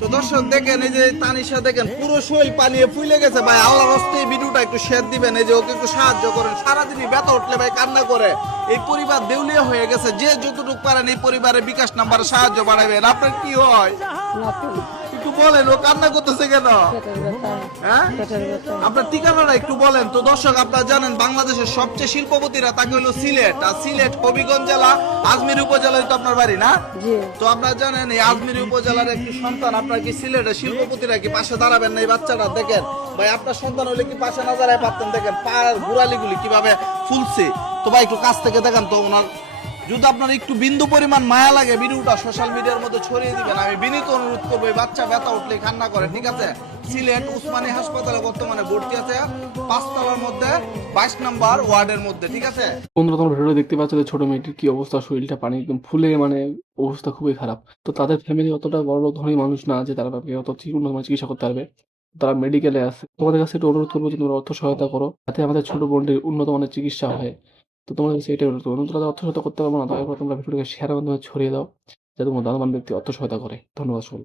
তো দর্শক দেখেন, এই যে তানিশা দেখেন, পুরো শৈল পানিয়ে ফুলে গেছে। ভাই আল্লাহর হস্তে ভিডিওটা একটু শেয়ার দিবেন, এই যে ওকে একটু সাহায্য করেন। সারাদিনই ব্যথা উঠলে ভাই কান্না করে। এই পরিবার দেউলিয়া হয়ে গেছে, যে যতটুকু পারেন এই পরিবারের বিকাশ নাম্বারে সাহায্য বাড়াবেন। আপনার কি হয়? বলেন ও কান্না করতেছে কেন? হ্যাঁ? আপনার ঠিকানাটা একটু বলেন। তো দর্শক আপনারা জানেন বাংলাদেশের সবচেয়ে শিল্পপতিরা তাকে হলো সিলেট। আর সিলেট হবিগঞ্জ জেলা আজমির উপজেলায় তো আপনার বাড়ি না? তো আপনারা জানেন এই আজমির উপজেলার একটি সন্তান আপনার কি সিলেটের শিল্পপতিরা কি পাশে দাঁড়াবেন না এই বাচ্চাটা? দেখেন ভাই আপনার সন্তান হলে কি পাশে না দাঁড়ায় পারতেন? দেখেন পাড়ার গুড়ালিগুলি কীভাবে ফুলছে? তো ভাই একটু কাছ থেকে দেখেন তো ওনার যদি আপনার একটু বিন্দু পরিমাণ মায়া লাগে ভিডিওটা সোশ্যাল মিডিয়ার মধ্যে ছড়িয়ে দিবেন, আমি বিনীত অনুরোধ করব এই বাচ্চা ব্যথা উঠলে কান্না করে, ঠিক আছে? সিলেট উসমানী হাসপাতালে বর্তমানে ভর্তি আছে, পাঁচতলার মধ্যে মধ্যে ছোট মেয়েটির কি অবস্থা, শরীরটা পানি ফুলে মানে অবস্থা খুবই খারাপ। তো তাদের ফ্যামিলি অতটা বড় মানুষ না যে তারা চিকিৎসা করতে পারবে। তারা মেডিকেলে আছে। তোমাদের কাছে একটু অনুরোধ করব তোমরা অর্থ সহায়তা করো, যাতে আমাদের ছোট বোনটির উন্নত মানের চিকিৎসা হয়। তো তোমাদের কাছে এটাই অনুরোধ করব। তোমরা অর্থ সহায়তা করতে পারব না তারপর তোমরা ভিডিওটাকে শেয়ার মাধ্যমে ছড়িয়ে দাও, যাতে তোমার দানবান ব্যক্তি অর্থ সহায়তা করে। ধন্যবাদ সকল